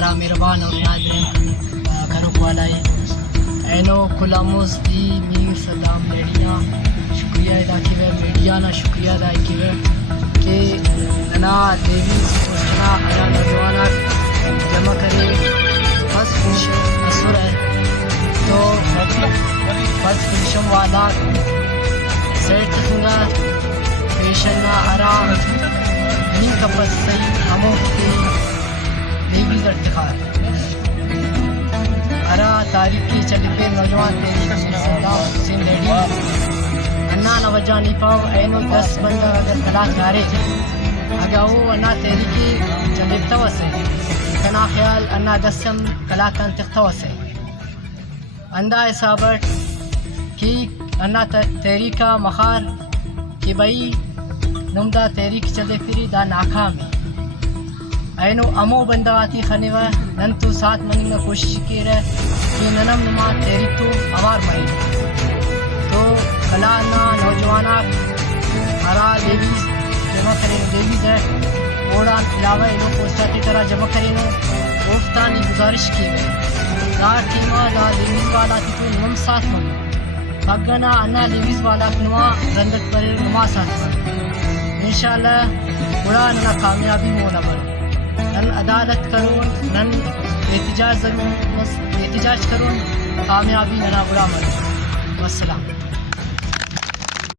ارا مهربان اور نادرین کرو والائی اینو کلاموز دی میر صدام میڈیا شکریہ ادا کیے میڈیا نا شکریہ ادا کیے کہ انا دیوی پوسٹنا انا نوجوانات جمع کرے بس مشہور ہے تو بس فلشم والا سیٹ تھنگا پیشنا ارا نیم کا بس صحیح ہموں کی دیوی ارتخاب ارا تاریخ کی چلتے نوجوان تحریک صدام حسین ریڈی انا نوجہ نہیں پاؤ اینو 10 بندہ اگر کلاکارے اگر وہ انا تحریکی چلتا وسے کنا خیال انا 10 کلاکان تختا وسے اندہ حسابت کی انا تحریکہ مخار کہ بھئی نمدہ تحریک چلے پھری دا ناکامی اینو امو بندواتی خنیوہ نن تو ساتھ منی کوشش کی رہے کہ ننم نما تحریک تو اوار مہی تو کلانا نوجوانہ ارا لیویز جمع کریں لیویز ہے اوڑان علاوہ انہوں پوسٹاتی طرح جمع کریں گفتانی گزارش کی گئی دا ٹیمہ دا لیویز والا تی تو نم ساتھ منو اگنا انا لیویز والا کنوا رندت پر نما ساتھ منو انشاءاللہ بڑا ننا کامیابی مولا بڑھو نن عدالت کرو نن احتجاج ضرور احتجاج کرو کامیابی ننا بڑا مرو والسلام